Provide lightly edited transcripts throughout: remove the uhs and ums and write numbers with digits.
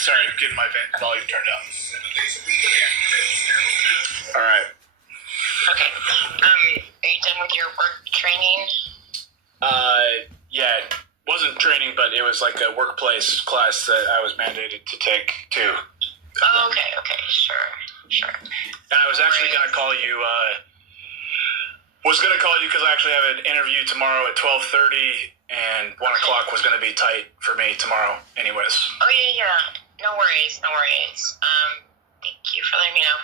sorry, getting my volume turned up. All right. Okay. Are you done with your work training? Yeah, it wasn't training, but it was like a workplace class that I was mandated to take too. Oh, okay, sure. And I was actually going to call you, because I actually have an interview tomorrow at 12:30, and 1 o'clock was going to be tight for me tomorrow anyways. Oh, yeah. No worries. Thank you for letting me know.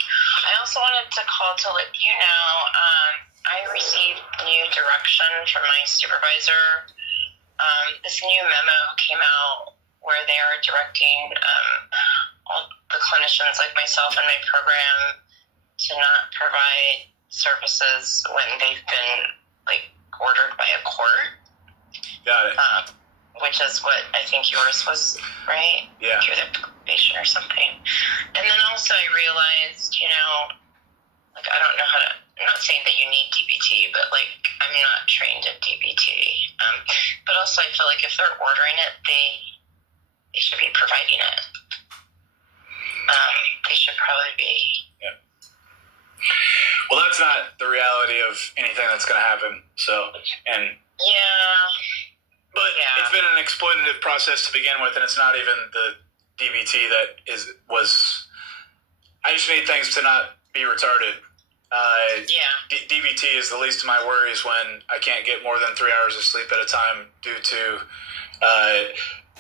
I also wanted to call to let you know, I received new direction from my supervisor. This new memo came out where they are directing all the clinicians like myself in my program to not provide services when they've been ordered by a court. Got it. Which is what I think yours was, right? Yeah. Through the probation or something. And then also I realized, I don't know how to, I'm not saying that you need DBT, but I'm not trained in DBT. But also I feel like if they're ordering it, they should be providing it. They should probably be. Yeah. Well, that's not the reality of anything that's going to happen. Yeah. But it's been an exploitative process to begin with, and it's not even the DBT that was. I just need things to not be retarded. DBT is the least of my worries when I can't get more than 3 hours of sleep at a time due to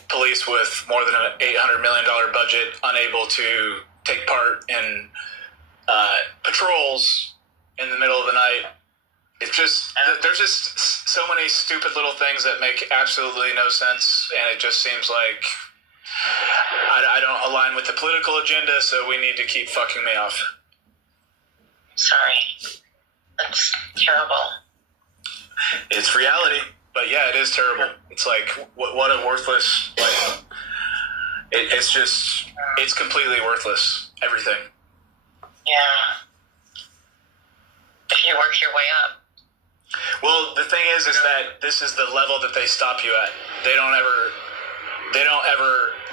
police with more than an $800 million budget unable to take part in patrols in the middle of the night. It's just, there's just so many stupid little things that make absolutely no sense, and it just seems like I don't align with the political agenda, so we need to keep fucking me off. Sorry. That's terrible. It's reality, but yeah, it is terrible. It's like, what a worthless, it's completely worthless. Everything. Yeah. If you work your way up. Well, the thing is that this is the level that they stop you at. They don't ever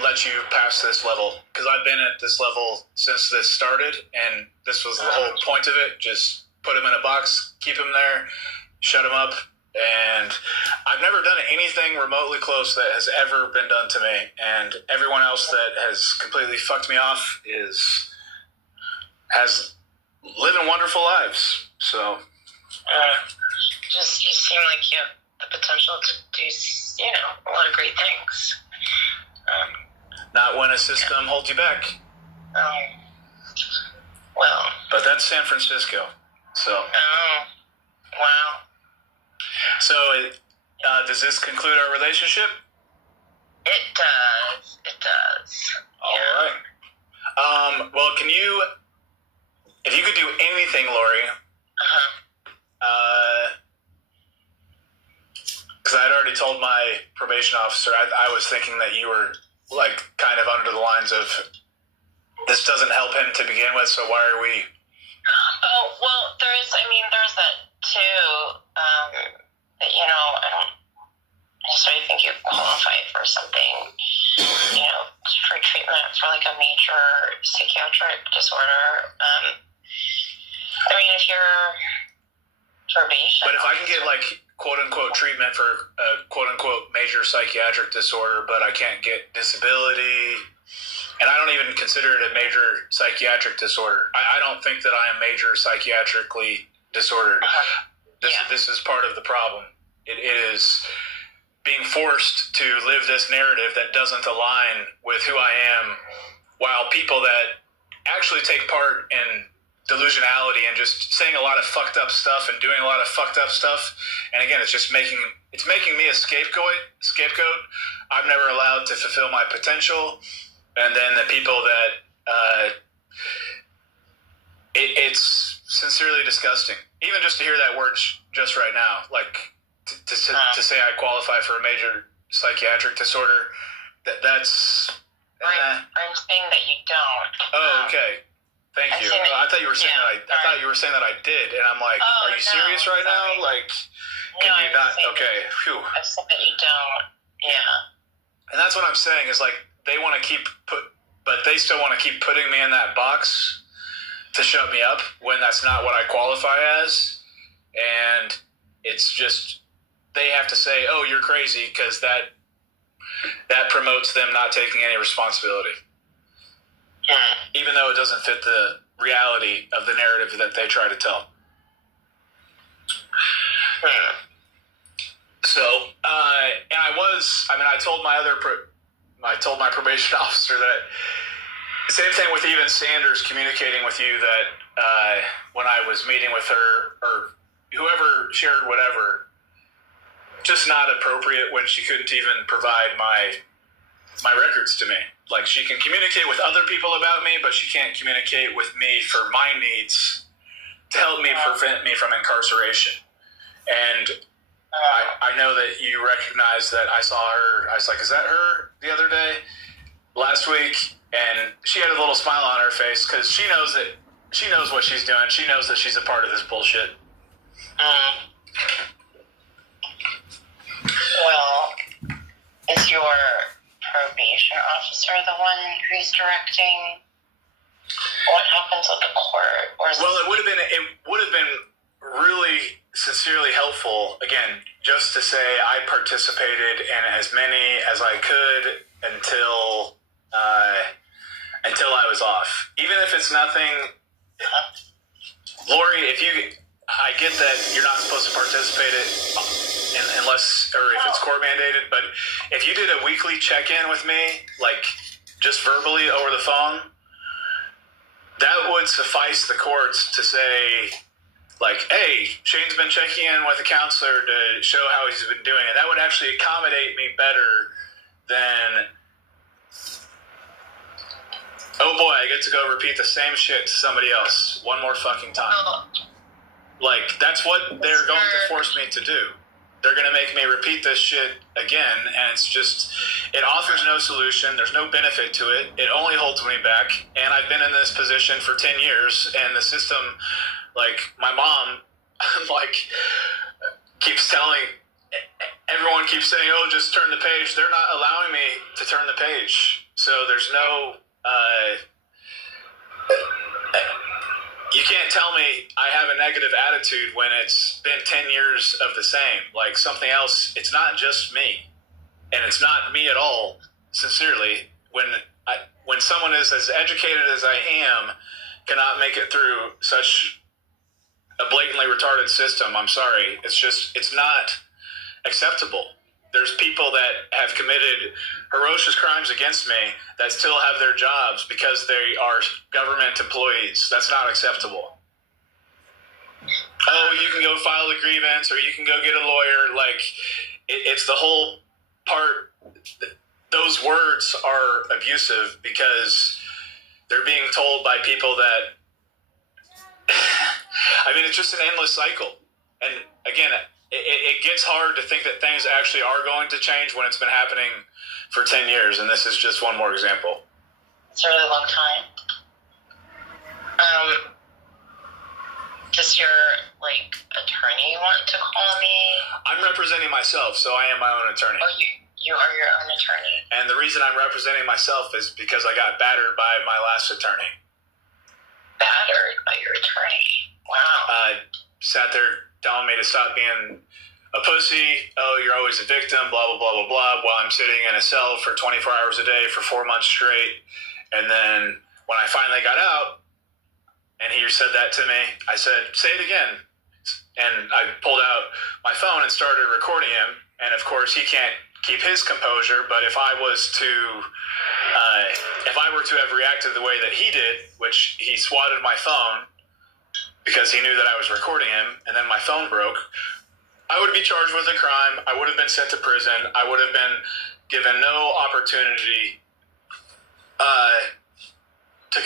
let you pass this level. Because I've been at this level since this started, and this was the whole point of it. Just put them in a box, keep them there, shut them up. And I've never done anything remotely close that has ever been done to me. And everyone else that has completely fucked me off has living wonderful lives. So, you seem like you have the potential to do, a lot of great things. Not when a system holds you back. Well. But that's San Francisco. So. Oh, wow. So, does this conclude our relationship? It does. All right. Well, if you could do anything, Lorie, because I had already told my probation officer, I was thinking that you were kind of under the lines of, this doesn't help him to begin with, so why are we? Oh, well, there's that too, that, I don't necessarily think you qualify for something, for treatment for a major psychiatric disorder. If you're probation. But if I can get quote unquote treatment for a quote unquote major psychiatric disorder, but I can't get disability, and I don't even consider it a major psychiatric disorder. I don't think that I am major psychiatrically disordered. This is part of the problem. It is being forced to live this narrative that doesn't align with who I am, while people that actually take part in delusionality and just saying a lot of fucked up stuff and doing a lot of fucked up stuff. And again, it's making me a scapegoat. I'm never allowed to fulfill my potential. And then the people that, it's sincerely disgusting. Even just to hear that word just right now, to say I qualify for a major psychiatric disorder, that's... I'm saying that you don't. Oh, okay. Thank you. I thought you were saying that I did, and I'm like, are you serious right now? Can you not? Okay. Phew. I said that you don't. Yeah. And that's what I'm saying is they want to keep but they still want to keep putting me in that box to shut me up when that's not what I qualify as. And it's just, they have to say, oh, you're crazy, because that promotes them not taking any responsibility. Even though it doesn't fit the reality of the narrative that they try to tell. So, and I told my probation officer that, same thing with even Sanders communicating with you that when I was meeting with her, or whoever shared whatever, just not appropriate when she couldn't even provide my records to me. Like, she can communicate with other people about me, but she can't communicate with me for my needs to help me prevent me from incarceration. And I know that you recognize that I saw her. I was like, is that her the other day? Last week. And she had a little smile on her face because she knows what she's doing. She knows that she's a part of this bullshit. Well, is your probation officer the one who's directing what happens with the court? Or is well, it would have been really sincerely helpful, again, just to say I participated in as many as I could until I was off. Even if it's nothing, Lorie, I get that you're not supposed to participate unless, or if it's court mandated, but if you did a weekly check-in with me, like just verbally over the phone, that would suffice the courts to say, like, hey, Shane's been checking in with a counselor to show how he's been doing, and that would actually accommodate me better than, oh boy, I get to go repeat the same shit to somebody else one more fucking time. Like, that's what they're going to force me to do. They're going to make me repeat this shit again, and it's just, it offers no solution. There's no benefit to it. It only holds me back, and I've been in this position for 10 years, and the system, like, my mom, like, keeps telling, everyone keeps saying, oh, just turn the page. They're not allowing me to turn the page. So there's no, you can't tell me I have a negative attitude when it's been 10 years of the same. Like, something else, it's not just me. And it's not me at all, sincerely. When someone is as educated as I am cannot make it through such a blatantly retarded system, I'm sorry. It's not acceptable. There's people that have committed ferocious crimes against me that still have their jobs because they are government employees. That's not acceptable. Oh, you can go file a grievance or you can go get a lawyer. Like, it's the whole part. Those words are abusive because they're being told by people that, I mean, it's just an endless cycle. And again, it gets hard to think that things actually are going to change when it's been happening for 10 years, and this is just one more example. It's a really long time. Does your, attorney want to call me? I'm representing myself, so I am my own attorney. Oh, you are your own attorney. And the reason I'm representing myself is because I got battered by my last attorney. Battered by your attorney? Wow. Sat there telling me to stop being a pussy. Oh, you're always a victim, blah, blah, blah, blah, blah, while I'm sitting in a cell for 24 hours a day for 4 months straight. And then when I finally got out and he said that to me, I said, say it again. And I pulled out my phone and started recording him. And of course, he can't keep his composure. But if I were to have reacted the way that he did, which he swatted my phone because he knew that I was recording him, and then my phone broke, I would be charged with a crime. I would have been sent to prison. I would have been given no opportunity to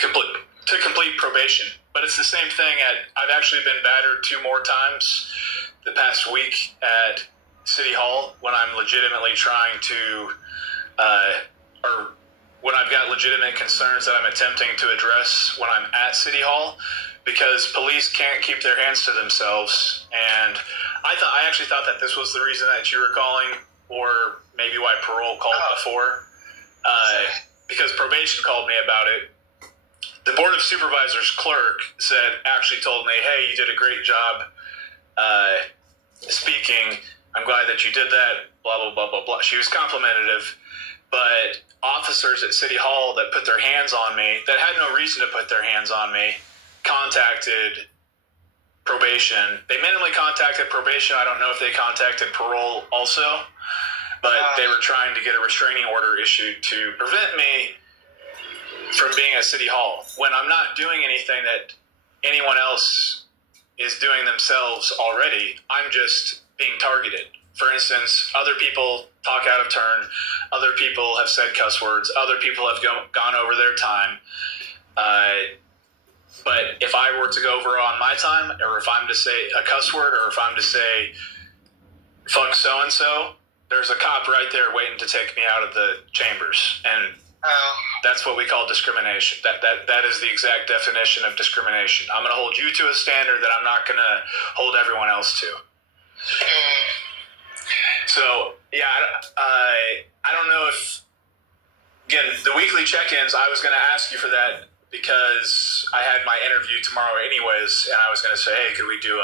complete probation. But it's the same thing. I've actually been battered 2 more times the past week at City Hall when I'm legitimately trying to, or when I've got legitimate concerns that I'm attempting to address when I'm at City Hall, because police can't keep their hands to themselves. And I actually thought that this was the reason that you were calling, or maybe why Parole called before. because probation called me about it. The Board of Supervisors clerk actually told me, hey, you did a great job speaking. I'm glad that you did that, blah, blah, blah, blah, blah. She was complimentary, but officers at City Hall that put their hands on me, that had no reason to put their hands on me, contacted probation. They minimally contacted probation. I don't know if they contacted parole also, but they were trying to get a restraining order issued to prevent me from being at City Hall when I'm not doing anything that anyone else is doing themselves already. I'm just being targeted. For instance, other people talk out of turn. Other people have said cuss words. Other people have gone over their time. But if I were to go over on my time, or if I'm to say a cuss word, or if I'm to say fuck so-and-so, there's a cop right there waiting to take me out of the chambers. And that's what we call discrimination. That is the exact definition of discrimination. I'm going to hold you to a standard that I'm not going to hold everyone else to. So, yeah, I don't know if, again, the weekly check-ins, I was going to ask you for that because I had my interview tomorrow anyways, and I was going to say, hey, could we do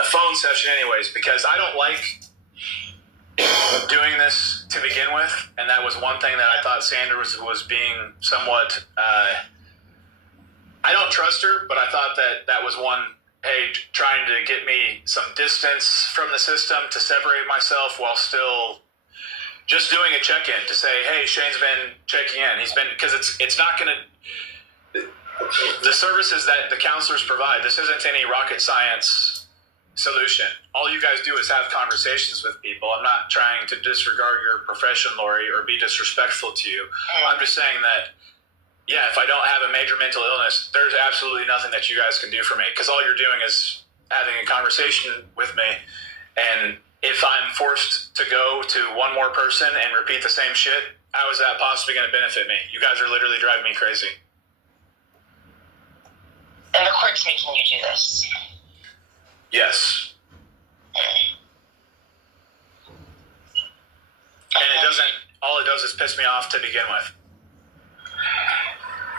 a phone session anyways? Because I don't like doing this to begin with, and that was one thing that I thought Sanders was being somewhat, I don't trust her, but I thought that was one, hey, trying to get me some distance from the system to separate myself while still just doing a check-in to say, hey, Shane's been checking in. He's been, because it's not going to, the services that the counselors provide, this isn't any rocket science solution. All you guys do is have conversations with people. I'm not trying to disregard your profession, Lorie, or be disrespectful to you. I'm just saying that, yeah, if I don't have a major mental illness, there's absolutely nothing that you guys can do for me, because all you're doing is having a conversation with me. And if I'm forced to go to one more person and repeat the same shit, how is that possibly going to benefit me? You guys are literally driving me crazy. And the court's making you do this? Yes. And it doesn't, all it does is piss me off to begin with.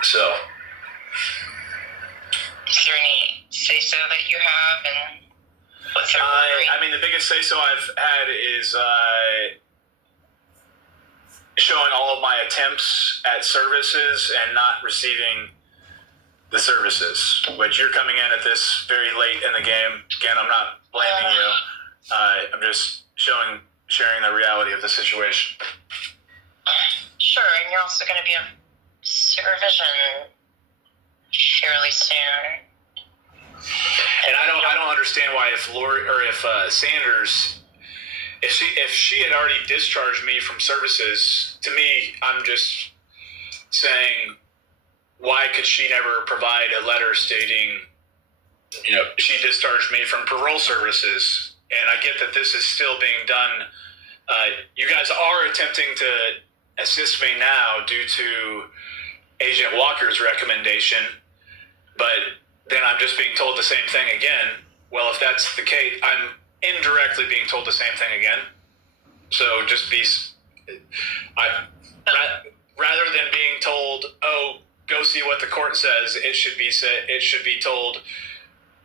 So. Is there any say-so that you have? And what's their I mean, the biggest say-so I've had is showing all of my attempts at services and not receiving the services, which you're coming in at this very late in the game. Again, I'm not blaming you. I'm just sharing the reality of the situation. Sure, and you're also going to be on supervision fairly soon. And I don't understand why if Lorie or if Sanders, if she had already discharged me from services, to me, I'm just saying, why could she never provide a letter stating, she discharged me from parole services? And I get that this is still being done. You guys are attempting to assist me now due to Agent Walker's recommendation, but then I'm just being told the same thing again. Well, if that's the case, I'm indirectly being told the same thing again. So just rather than being told, oh, go see what the court says, it should be told,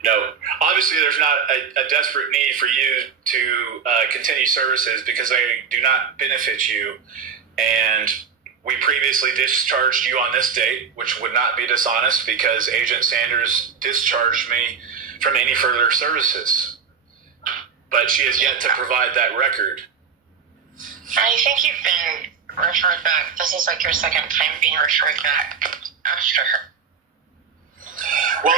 no. Obviously, there's not a desperate need for you to continue services because they do not benefit you. And we previously discharged you on this date, which would not be dishonest because Agent Sanders discharged me from any further services. But she has yet to provide that record. I think you've been referred back. This is like your second time being referred back after her. Well,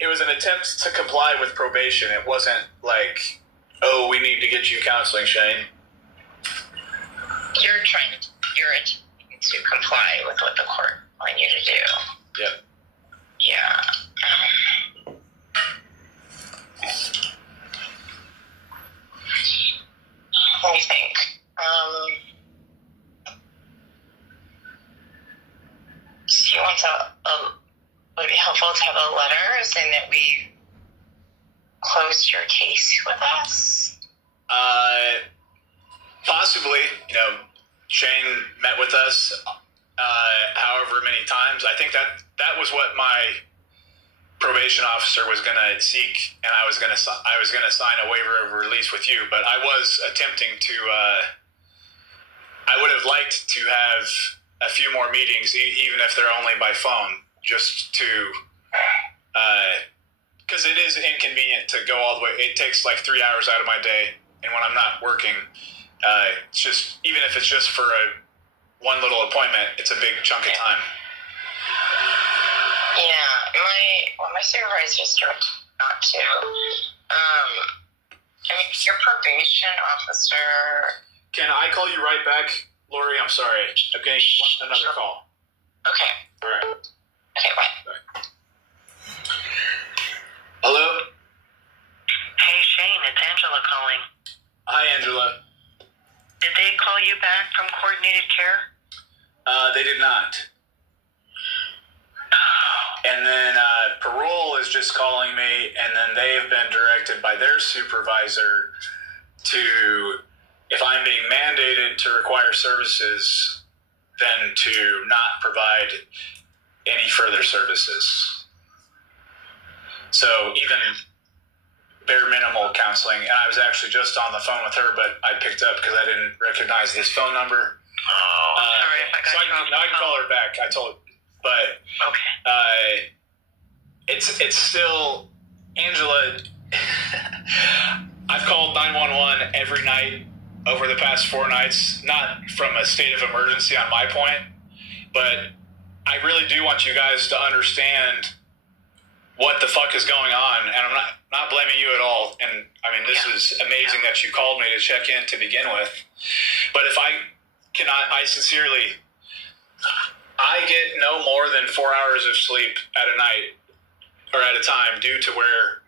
it was an attempt to comply with probation. It wasn't like, oh, we need to get you counseling, Shane. You're attempting to comply with what the court wanted you to do. Yep. Yeah. Let me think. Do you want would it be helpful to have a letter saying that we closed your case with us? Possibly. Shane met with us many times. I think that was what my probation officer was going to seek, and I was going to sign a waiver of release with you. But I was attempting to. I would have liked to have a few more meetings, even if they're only by phone, just to. Because it is inconvenient to go all the way. It takes like 3 hours out of my day, and when I'm not working, it's just, even if it's just for one little appointment, it's a big chunk of time. Yeah, my supervisors direct not to. Your probation officer. Can I call you right back, Lorie? I'm sorry. I'm getting another call. Okay. All right. Okay, bye. Hello? Hey, Shane, it's Angela calling. Hi, Angela. Did they call you back from coordinated care? They did not. And then Parole is just calling me, and then they have been directed by their supervisor to, if I'm being mandated to require services, then to not provide any further services. So even bare minimal counseling, and I was actually just on the phone with her, but I picked up because I didn't recognize this phone number. Oh, sorry if I got you off the phone. I can call her back. I told, but okay. It's still, Angela. I've called 911 every night over the past 4 nights, not from a state of emergency on my point, but I really do want you guys to understand what the fuck is going on, and I'm not blaming you at all. And I mean, this is amazing that you called me to check in to begin with. But if I sincerely, I get no more than 4 hours of sleep at a night or at a time due to where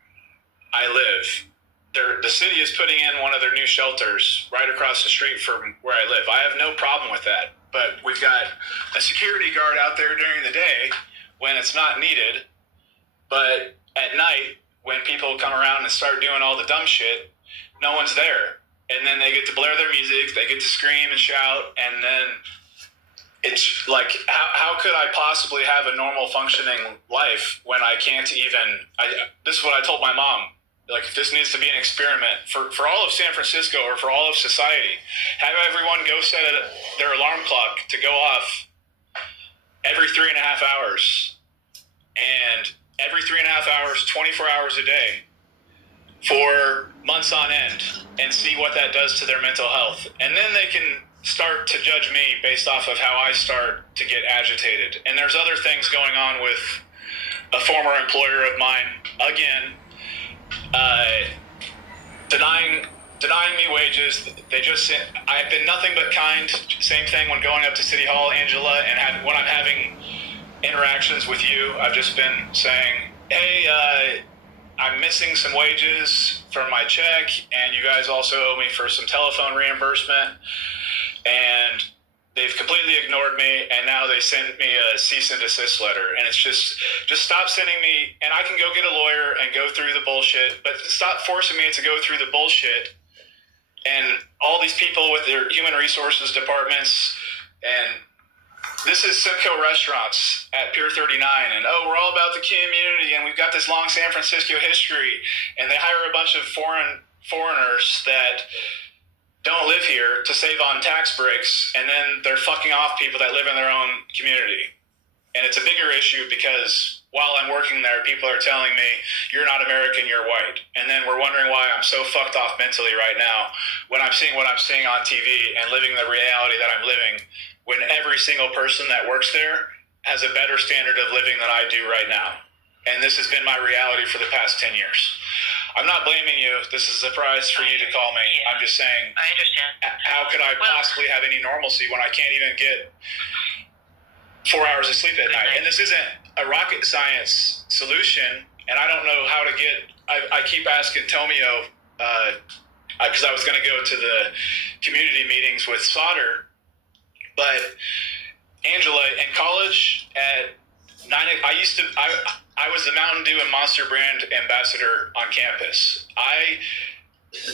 I live. The city is putting in one of their new shelters right across the street from where I live. I have no problem with that, but we've got a security guard out there during the day when it's not needed. But at night, when people come around and start doing all the dumb shit, no one's there. And then they get to blare their music, they get to scream and shout, and then it's like, how could I possibly have a normal functioning life when I can't even, this is what I told my mom, like, if this needs to be an experiment for all of San Francisco or for all of society, have everyone go set their alarm clock to go off every 3.5 hours. And every 3.5 hours, 24 hours a day for months on end, and see what that does to their mental health. And then they can start to judge me based off of how I start to get agitated. And there's other things going on with a former employer of mine, again, denying me wages. I've been nothing but kind. Same thing when going up to City Hall, Angela, and when I'm having interactions with you, I've just been saying, hey, I'm missing some wages from my check, and you guys also owe me for some telephone reimbursement. And they've completely ignored me, and now they send me a cease and desist letter. And it's just stop sending me, and I can go get a lawyer and go through the bullshit, but stop forcing me to go through the bullshit. And all these people with their human resources departments, and this is Simcoe Restaurants at Pier 39, and we're all about the community, and we've got this long San Francisco history, and they hire a bunch of foreigners that don't live here to save on tax breaks, and then they're fucking off people that live in their own community. And it's a bigger issue because while I'm working there, people are telling me, you're not American, you're white. And then we're wondering why I'm so fucked off mentally right now when I'm seeing what I'm seeing on TV and living the reality that I'm living, when every single person that works there has a better standard of living than I do right now. And this has been my reality for the past 10 years. I'm not blaming you. This is a surprise for you to call me. I'm just saying, I understand. How could I possibly have any normalcy when I can't even get 4 hours of sleep at night? And this isn't a rocket science solution, and I don't know how to get, I keep asking Tomio, because I was going to go to the community meetings with Sauter, but Angela, in college at 9, I was the Mountain Dew and Monster brand ambassador on campus. I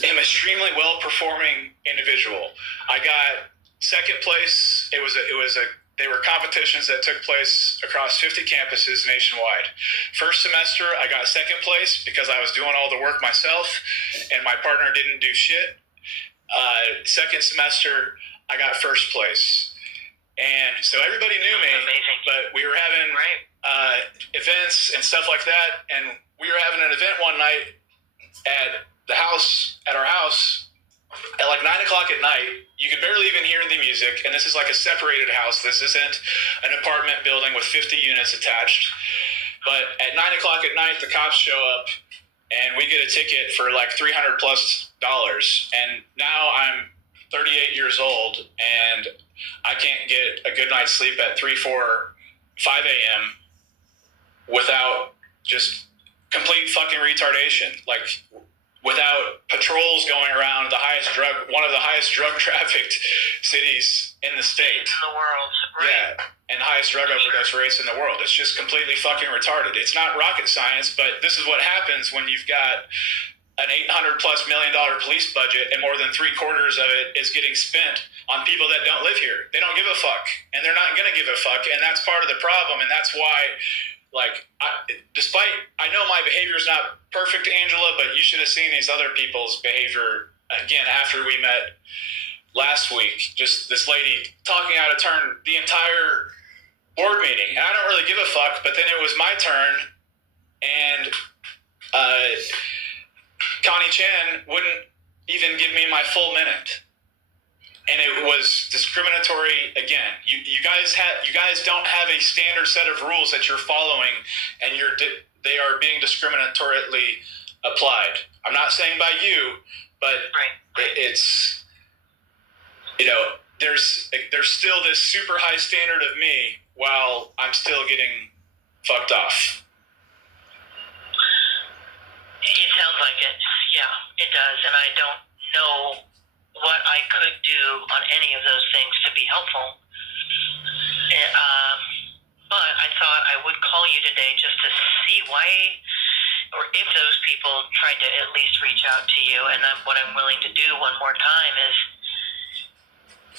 am an extremely well-performing individual. I got second place. It was a they were competitions that took place across 50 campuses nationwide. First semester, I got second place because I was doing all the work myself and my partner didn't do shit. Second semester, I got first place. And so everybody knew me, but we were having events and stuff like that. And we were having an event one night at our house at like 9 o'clock at night. You could barely even hear the music. And this is like a separated house. This isn't an apartment building with 50 units attached. But at 9 o'clock at night, the cops show up and we get a ticket for like $300+ and now I'm 38 years old and I can't get a good night's sleep at 3, 4, 5 a.m. without just complete fucking retardation. Like without patrols going around one of the highest drug trafficked cities in the state. In the world, right? Yeah, and highest drug overdose rates in the world. It's just completely fucking retarded. It's not rocket science, but this is what happens when you've got an $800+ million police budget and more than 3/4 of it is getting spent on people that don't live here. They don't give a fuck, and they're not gonna give a fuck, and that's part of the problem, and that's why. Like, I know my behavior is not perfect, Angela, but you should have seen these other people's behavior again after we met last week. Just this lady talking out of turn the entire board meeting. And I don't really give a fuck, but then it was my turn, and Connie Chan wouldn't even give me my full minute. And it was discriminatory again. You guys don't have a standard set of rules that you're following, and they are being discriminatorily applied. I'm not saying by you, but it's there's still this super high standard of me while I'm still getting fucked off. It sounds like it. Yeah, it does, and I don't know what I could do on any of those things to be helpful. But I thought I would call you today just to see why, or if those people tried to at least reach out to you. And what I'm willing to do one more time is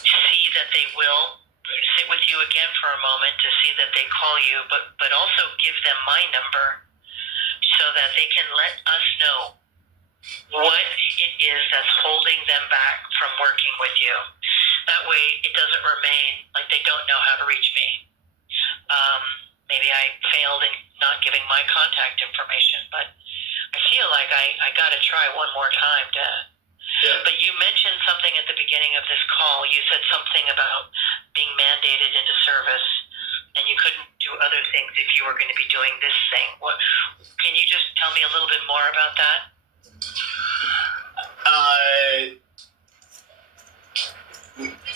see that they will sit with you again for a moment to see that they call you, but also give them my number so that they can let us know what it is that's holding them back from working with you. That way it doesn't remain like they don't know how to reach me. Maybe I failed in not giving my contact information, but I feel like I got to try one more time to. Yeah. But you mentioned something at the beginning of this call. You said something about being mandated into service, and you couldn't do other things if you were going to be doing this thing. Can you just tell me a little bit more about that?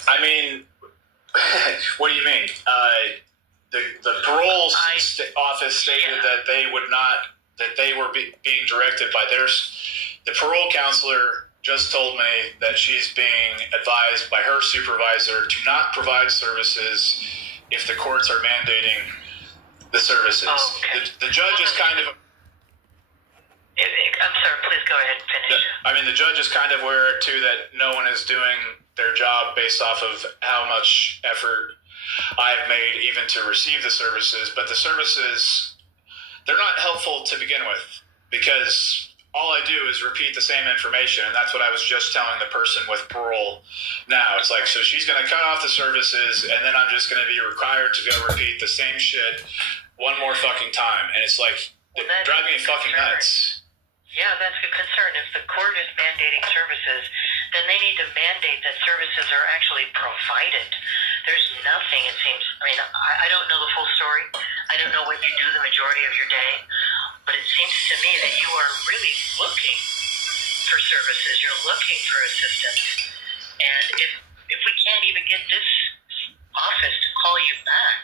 I mean, what do you mean? The parole office stated that they would not, that they were being directed by the parole counselor just told me that she's being advised by her supervisor to not provide services if the courts are mandating the services. Oh, okay. The judge is kind of... I'm sorry, please go ahead and finish. I mean, the judge is kind of aware, too, that no one is doing their job based off of how much effort I've made even to receive the services. But the services, they're not helpful to begin with because all I do is repeat the same information. And that's what I was just telling the person with parole now. It's like, so she's going to cut off the services and then I'm just going to be required to go repeat the same shit one more fucking time. And it's like, it drives me fucking nuts. Yeah, that's a concern. If the court is mandating services, then they need to mandate that services are actually provided. There's nothing, it seems. I mean, I don't know the full story. I don't know what you do the majority of your day. But it seems to me that you are really looking for services. You're looking for assistance. And if we can't even get this office to call you back,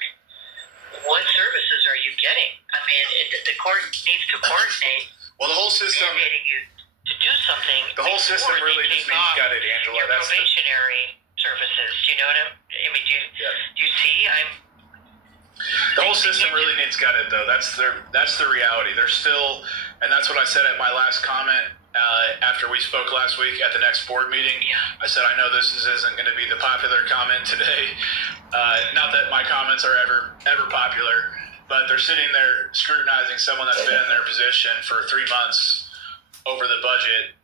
what services are you getting? I mean, the court needs to coordinate. Well, the whole system mandating you to do something. The whole system really just needs gutted, Angela. Your probationary services. Do you know what I mean? Do you see? The whole system really needs gutted, though. That's the reality. They're still, and that's what I said at my last comment after we spoke last week at the next board meeting. I said, I know this isn't going to be the popular comment today. Not that my comments are ever popular, but they're sitting there scrutinizing someone that's been in their position for 3 months over the budget.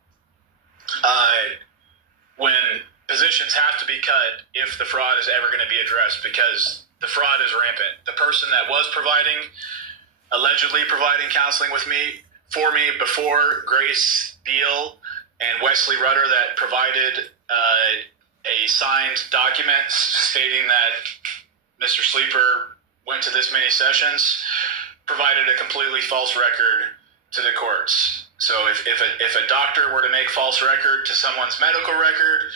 When positions have to be cut if the fraud is ever going to be addressed, because the fraud is rampant. The person that was allegedly providing counseling for me before, Grace Beal and Wesley Rudder, that provided a signed document stating that Mr. Sleeper went to this many sessions, provided a completely false record to the courts. So if a doctor were to make false record to someone's medical record,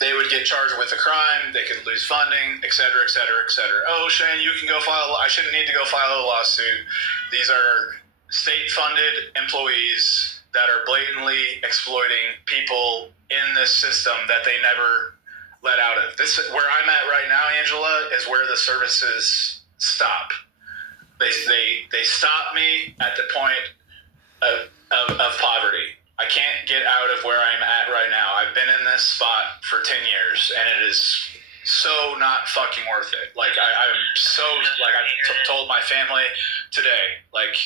they would get charged with a crime, they could lose funding, et cetera, et cetera, et cetera. Oh, Shane, you can go I shouldn't need to go file a lawsuit. These are state-funded employees that are blatantly exploiting people in this system that they never let out of. This, where I'm at right now, Angela, is where the services stop. They stop me at the point of poverty. I can't get out of where I'm at right now. I've been in this spot for 10 years, and it is so not fucking worth it. Like, I'm so, like, I told my family today, like,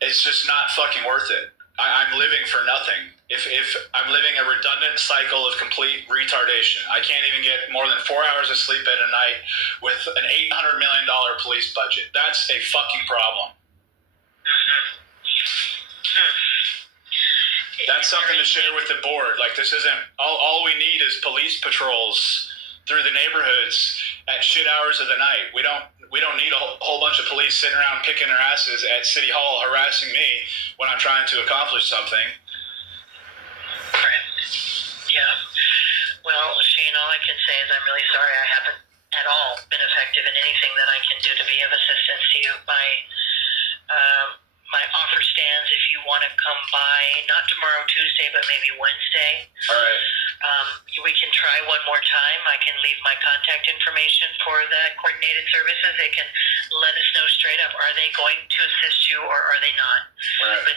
it's just not fucking worth it. I'm living for nothing. If I'm living a redundant cycle of complete retardation. I can't even get more than 4 hours of sleep at a night with an $800 million police budget. That's a fucking problem. That's something to share with the board. Like, this isn't all we need is police patrols through the neighborhoods at shit hours of the night. We don't need a whole bunch of police sitting around kicking their asses at City Hall harassing me when I'm trying to accomplish something. Right. Yeah. Well, Shane, all I can say is I'm really sorry I haven't at all been effective in anything that I can do to be of assistance to you. My offer stands if you want to come by, not tomorrow, Tuesday, but maybe Wednesday. All right. We can try one more time. I can leave my contact information for the coordinated services. They can let us know straight up, are they going to assist you or are they not? Right. But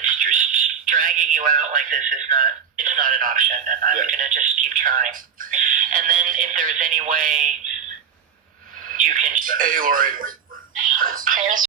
dragging you out like this is it's not an option, and I'm going to just keep trying. And then if there's any way you can... Hey, Lorie. Hi,